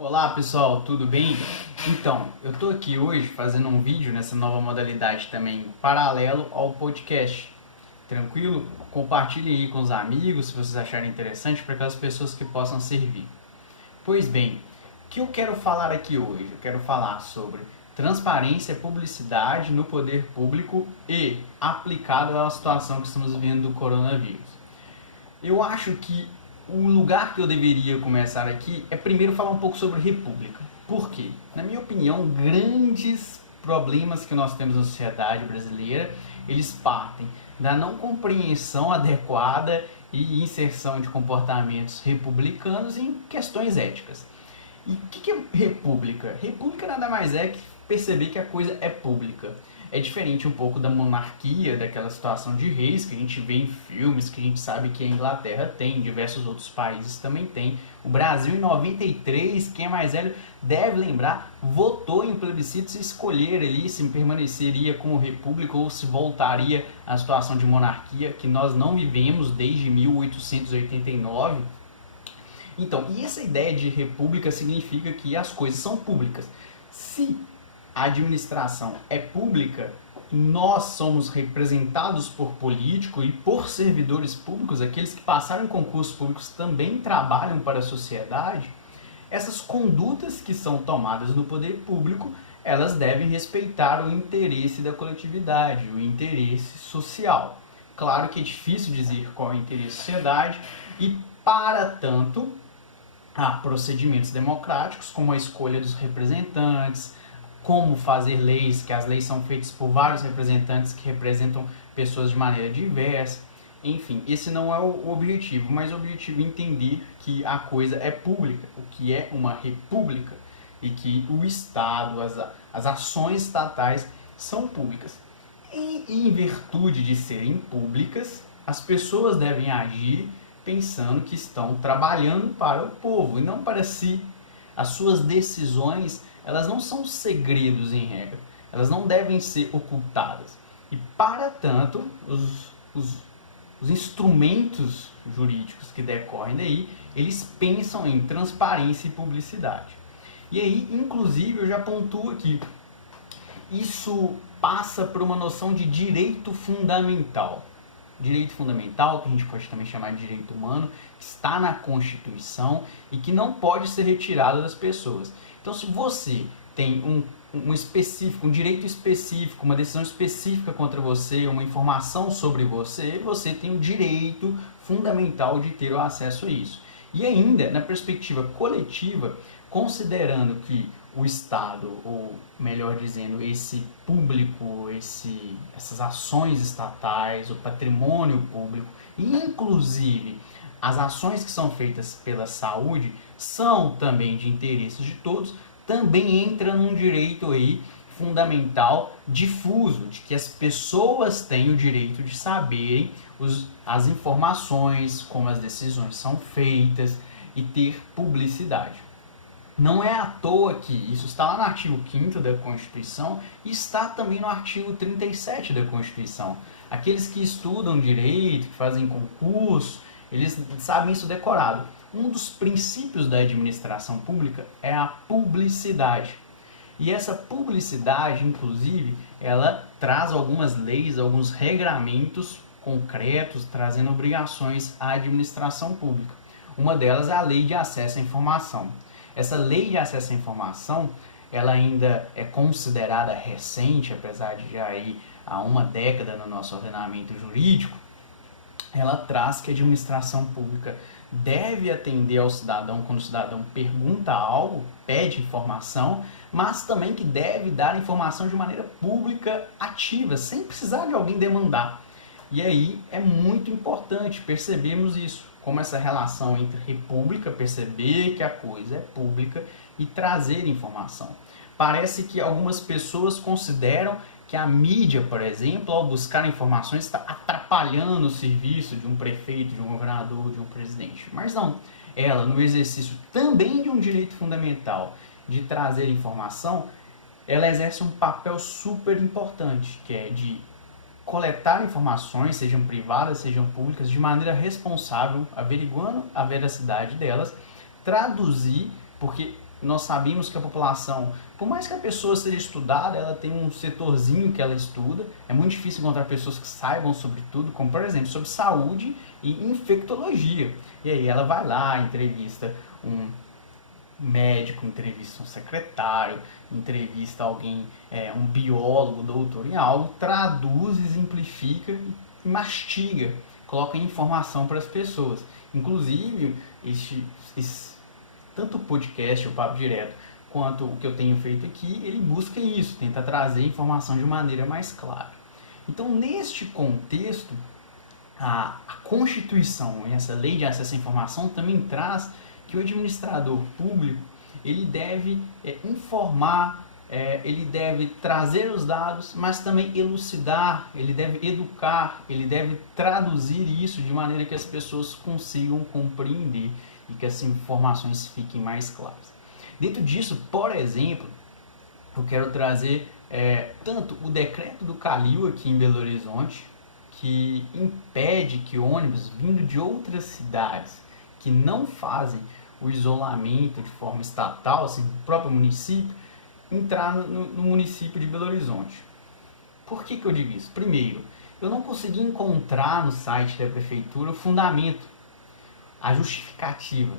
Olá pessoal, tudo bem? Então, eu tô aqui hoje fazendo um vídeo nessa nova modalidade também paralelo ao podcast. Tranquilo? Compartilhe aí com os amigos se vocês acharem interessante para aquelas pessoas que possam servir. Pois bem, o que eu quero falar aqui hoje? Eu quero falar sobre transparência e publicidade no poder público e aplicado à situação que estamos vivendo do coronavírus. Eu acho que o lugar que eu deveria começar aqui é primeiro falar um pouco sobre república. Por quê? Na minha opinião, grandes problemas que nós temos na sociedade brasileira, eles partem da não compreensão adequada e inserção de comportamentos republicanos em questões éticas. E o que é república? República nada mais é que perceber que a coisa é pública. É diferente um pouco da monarquia, daquela situação de reis que a gente vê em filmes, que a gente sabe que a Inglaterra tem, diversos outros países também tem. O Brasil em 93, quem é mais velho deve lembrar, votou em plebiscito se escolher ali se permaneceria como república ou se voltaria à situação de monarquia, que nós não vivemos desde 1889. Então, e essa ideia de república significa que as coisas são públicas. Se a administração é pública, nós somos representados por políticos e por servidores públicos, aqueles que passaram em concursos públicos também trabalham para a sociedade, essas condutas que são tomadas no poder público, elas devem respeitar o interesse da coletividade, o interesse social. Claro que é difícil dizer qual é o interesse da sociedade e, para tanto, há procedimentos democráticos, como a escolha dos representantes, como fazer leis, que as leis são feitas por vários representantes que representam pessoas de maneira diversa. Enfim, esse não é o objetivo, mas o objetivo é entender que a coisa é pública, o que é uma república, e que o Estado, as ações estatais são públicas. E em virtude de serem públicas, as pessoas devem agir pensando que estão trabalhando para o povo e não para si. As suas decisões, elas não são segredos em regra, elas não devem ser ocultadas. E, para tanto, os instrumentos jurídicos que decorrem daí, eles pensam em transparência e publicidade. E aí, inclusive, eu já pontuo aqui, isso passa por uma noção de direito fundamental. Direito fundamental, que a gente pode também chamar de direito humano, que está na Constituição e que não pode ser retirado das pessoas. Então, se você tem um direito específico, uma decisão específica contra você, uma informação sobre você, você tem o direito fundamental de ter o acesso a isso. E ainda, na perspectiva coletiva, considerando que o Estado, ou melhor dizendo, esse público, essas ações estatais, o patrimônio público, e inclusive as ações que são feitas pela saúde, são também de interesse de todos, também entra num direito aí fundamental difuso, de que as pessoas têm o direito de saberem as informações, como as decisões são feitas e ter publicidade. Não é à toa que isso está lá no artigo 5º da Constituição e está também no artigo 37 da Constituição. Aqueles que estudam direito, que fazem concurso, eles sabem isso decorado. Um dos princípios da administração pública é a publicidade. E essa publicidade, inclusive, ela traz algumas leis, alguns regramentos concretos, trazendo obrigações à administração pública. Uma delas é a Lei de Acesso à Informação. Essa Lei de Acesso à Informação, ela ainda é considerada recente, apesar de já ir há uma década no nosso ordenamento jurídico. Ela traz que a administração pública deve atender ao cidadão quando o cidadão pergunta algo, pede informação, mas também que deve dar informação de maneira pública, ativa, sem precisar de alguém demandar. E aí é muito importante percebermos isso, como essa relação entre república, perceber que a coisa é pública e trazer informação. Parece que algumas pessoas consideram que a mídia, por exemplo, ao buscar informações, está atrapalhando o serviço de um prefeito, de um governador, de um presidente. Mas não, ela, no exercício também de um direito fundamental de trazer informação, ela exerce um papel super importante, que é de coletar informações, sejam privadas, sejam públicas, de maneira responsável, averiguando a veracidade delas, traduzir, porque nós sabemos que a população, por mais que a pessoa seja estudada, ela tem um setorzinho que ela estuda. É muito difícil encontrar pessoas que saibam sobre tudo, como por exemplo sobre saúde e infectologia. E aí ela vai lá, entrevista um médico, entrevista um secretário, entrevista alguém, um biólogo, doutor em algo, traduz, exemplifica e mastiga, coloca informação para as pessoas. Inclusive, tanto o podcast, o Papo Direto, quanto o que eu tenho feito aqui, ele busca isso, tenta trazer informação de maneira mais clara. Então, neste contexto, a Constituição, essa lei de acesso à informação, também traz que o administrador público ele deve informar, ele deve trazer os dados, mas também elucidar, ele deve educar, ele deve traduzir isso de maneira que as pessoas consigam compreender e que as informações fiquem mais claras. Dentro disso, por exemplo, eu quero trazer tanto o decreto do Calil aqui em Belo Horizonte, que impede que ônibus vindo de outras cidades que não fazem o isolamento de forma estatal, assim, do próprio município, entrar no município de Belo Horizonte. Por que eu digo isso? Primeiro, eu não consegui encontrar no site da prefeitura o fundamento, a justificativa,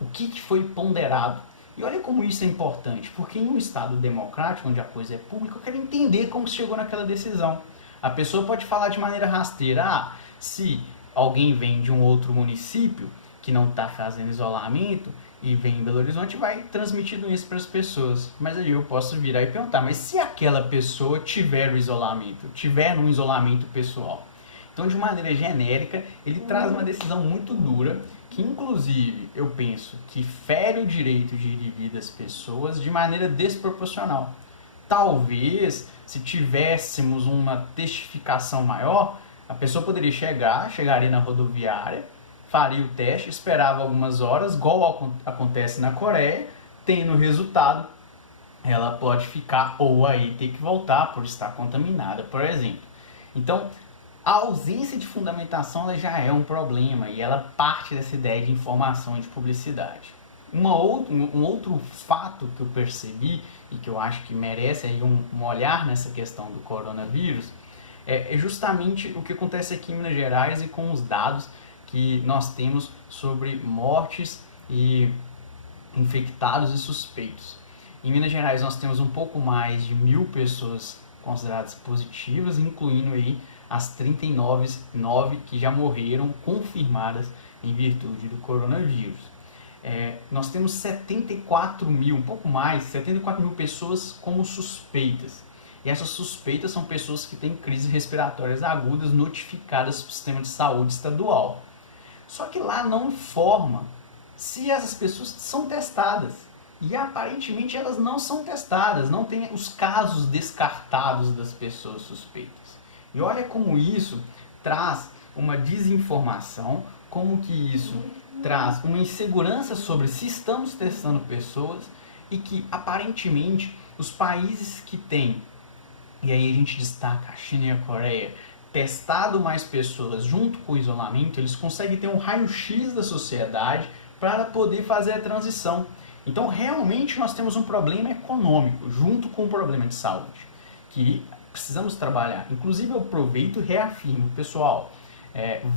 o que foi ponderado. E olha como isso é importante, porque em um estado democrático, onde a coisa é pública, eu quero entender como se chegou naquela decisão. A pessoa pode falar de maneira rasteira, se alguém vem de um outro município que não está fazendo isolamento e vem em Belo Horizonte, vai transmitindo isso para as pessoas. Mas aí eu posso virar e perguntar, mas se aquela pessoa tiver o isolamento, tiver um isolamento pessoal? Então, de maneira genérica, ele traz uma decisão muito dura, que inclusive eu penso que fere o direito de ir e vir das pessoas de maneira desproporcional. Talvez, se tivéssemos uma testificação maior, a pessoa poderia chegaria na rodoviária, faria o teste, esperava algumas horas, igual acontece na Coreia, tendo o resultado, ela pode ficar ou aí ter que voltar por estar contaminada, por exemplo. Então, a ausência de fundamentação ela já é um problema e ela parte dessa ideia de informação e de publicidade. Um outro fato que eu percebi e que eu acho que merece aí um olhar nessa questão do coronavírus é justamente o que acontece aqui em Minas Gerais e com os dados que nós temos sobre mortes e infectados e suspeitos. Em Minas Gerais nós temos um pouco mais de 1.000 pessoas consideradas positivas, incluindo aí as 39 que já morreram confirmadas em virtude do coronavírus. Nós temos 74 mil, um pouco mais, 74 mil pessoas como suspeitas. E essas suspeitas são pessoas que têm crises respiratórias agudas notificadas para o sistema de saúde estadual. Só que lá não informa se essas pessoas são testadas. E aparentemente elas não são testadas, não tem os casos descartados das pessoas suspeitas. E olha como isso traz uma desinformação, como que isso traz uma insegurança sobre se estamos testando pessoas e que aparentemente os países que têm, e aí a gente destaca a China e a Coreia, testado mais pessoas junto com o isolamento, eles conseguem ter um raio-x da sociedade para poder fazer a transição. Então realmente nós temos um problema econômico junto com o problema de saúde, que precisamos trabalhar. Inclusive eu aproveito e reafirmo, pessoal,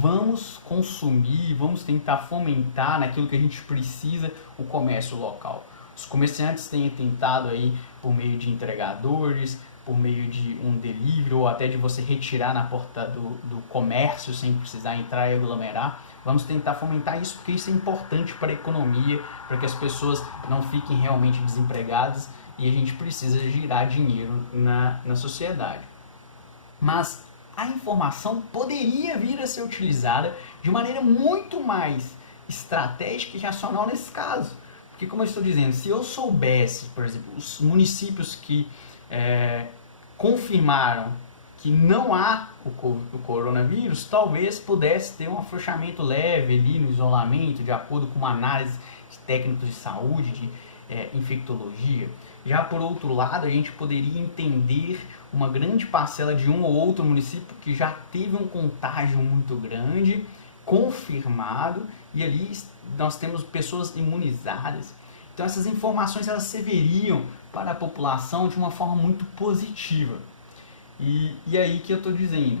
vamos consumir, vamos tentar fomentar naquilo que a gente precisa o comércio local. Os comerciantes têm tentado aí por meio de entregadores, por meio de um delivery ou até de você retirar na porta do comércio sem precisar entrar e aglomerar. Vamos tentar fomentar isso porque isso é importante para a economia, para que as pessoas não fiquem realmente desempregadas e a gente precisa girar dinheiro na sociedade. Mas a informação poderia vir a ser utilizada de maneira muito mais estratégica e racional nesse caso. Porque, como eu estou dizendo, se eu soubesse, por exemplo, os municípios que confirmaram que não há o coronavírus, talvez pudesse ter um afrouxamento leve ali no isolamento, de acordo com uma análise de técnicos de saúde, de infectologia. Já por outro lado, a gente poderia entender uma grande parcela de um ou outro município que já teve um contágio muito grande, confirmado, e ali nós temos pessoas imunizadas. Então essas informações elas serviriam para a população de uma forma muito positiva. E aí que eu estou dizendo,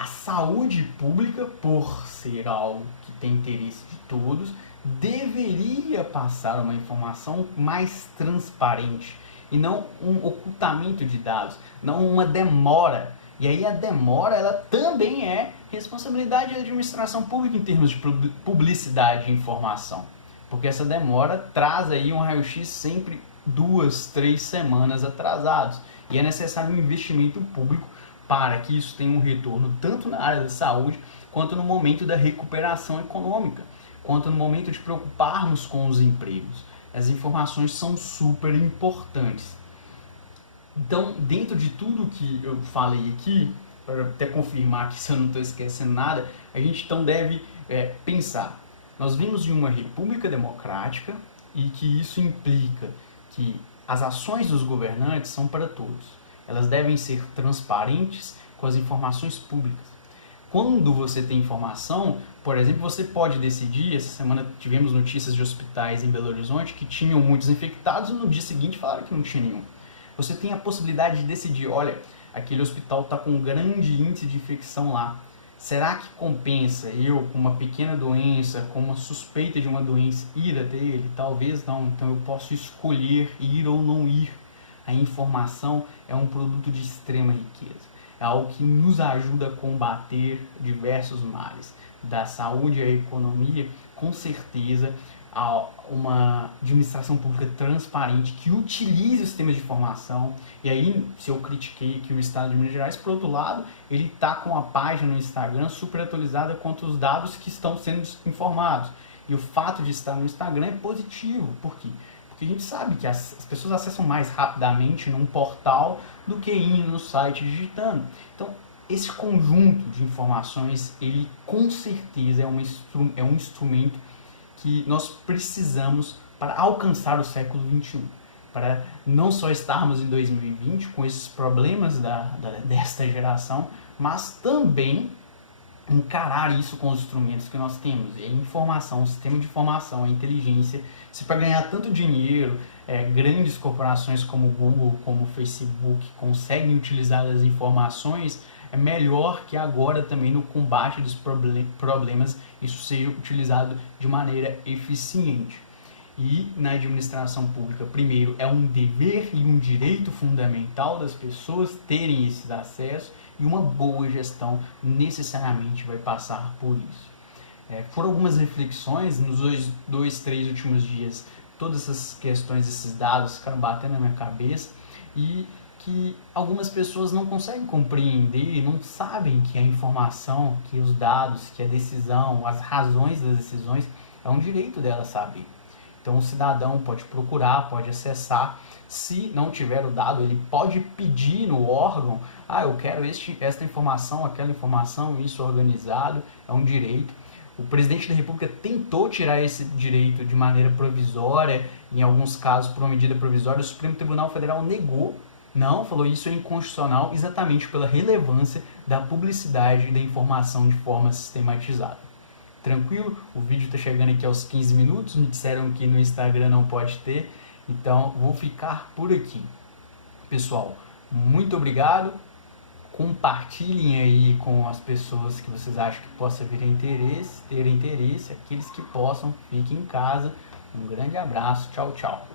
a saúde pública, por ser algo que tem interesse de todos, deveria passar uma informação mais transparente e não um ocultamento de dados, não uma demora. E aí a demora ela também é responsabilidade da administração pública em termos de publicidade de informação, porque essa demora traz aí um raio-x sempre 2, 3 semanas atrasados, e é necessário um investimento público para que isso tenha um retorno tanto na área da saúde, quanto no momento da recuperação econômica, quanto no momento de preocuparmos com os empregos. As informações são super importantes. Então, dentro de tudo que eu falei aqui, para até confirmar que se eu não estou esquecendo nada, a gente então deve pensar. Nós vimos de uma república democrática e que isso implica que as ações dos governantes são para todos. Elas devem ser transparentes com as informações públicas. Quando você tem informação, por exemplo, você pode decidir, essa semana tivemos notícias de hospitais em Belo Horizonte que tinham muitos infectados e no dia seguinte falaram que não tinha nenhum. Você tem a possibilidade de decidir, olha, aquele hospital está com um grande índice de infecção lá. Será que compensa eu, com uma pequena doença, com uma suspeita de uma doença, ir até ele? Talvez não, então eu posso escolher ir ou não ir. A informação é um produto de extrema riqueza. É algo que nos ajuda a combater diversos males. Da saúde à economia, com certeza, a uma administração pública transparente que utilize o sistema de informação. E aí, se eu critiquei aqui o Estado de Minas Gerais, por outro lado, ele está com a página no Instagram super atualizada quanto os dados que estão sendo informados. E o fato de estar no Instagram é positivo. Por quê? Porque a gente sabe que as pessoas acessam mais rapidamente num portal do que indo no site digitando. Então, esse conjunto de informações, ele com certeza é um instrumento que nós precisamos para alcançar o século XXI. Para não só estarmos em 2020 com esses problemas desta geração, mas também encarar isso com os instrumentos que nós temos. E a informação, o sistema de informação, a inteligência, se para ganhar tanto dinheiro, grandes corporações como o Google, como o Facebook, conseguem utilizar as informações, é melhor que agora também no combate dos problemas isso seja utilizado de maneira eficiente. E na administração pública, primeiro, é um dever e um direito fundamental das pessoas terem esses acessos, e uma boa gestão necessariamente vai passar por isso. Foram algumas reflexões nos 3 últimos dias, todas essas questões, esses dados ficaram batendo na minha cabeça, e que algumas pessoas não conseguem compreender, não sabem que a informação, que os dados, que a decisão, as razões das decisões, é um direito dela saber. Então o cidadão pode procurar, pode acessar, se não tiver o dado, ele pode pedir no órgão, eu quero esta informação, aquela informação, isso organizado, é um direito. O presidente da República tentou tirar esse direito de maneira provisória, em alguns casos por uma medida provisória, o Supremo Tribunal Federal negou. Não, falou isso é inconstitucional exatamente pela relevância da publicidade e da informação de forma sistematizada. Tranquilo? O vídeo está chegando aqui aos 15 minutos, me disseram que no Instagram não pode ter, então vou ficar por aqui. Pessoal, muito obrigado, compartilhem aí com as pessoas que vocês acham que possa ter interesse, aqueles que possam, fiquem em casa. Um grande abraço, tchau, tchau.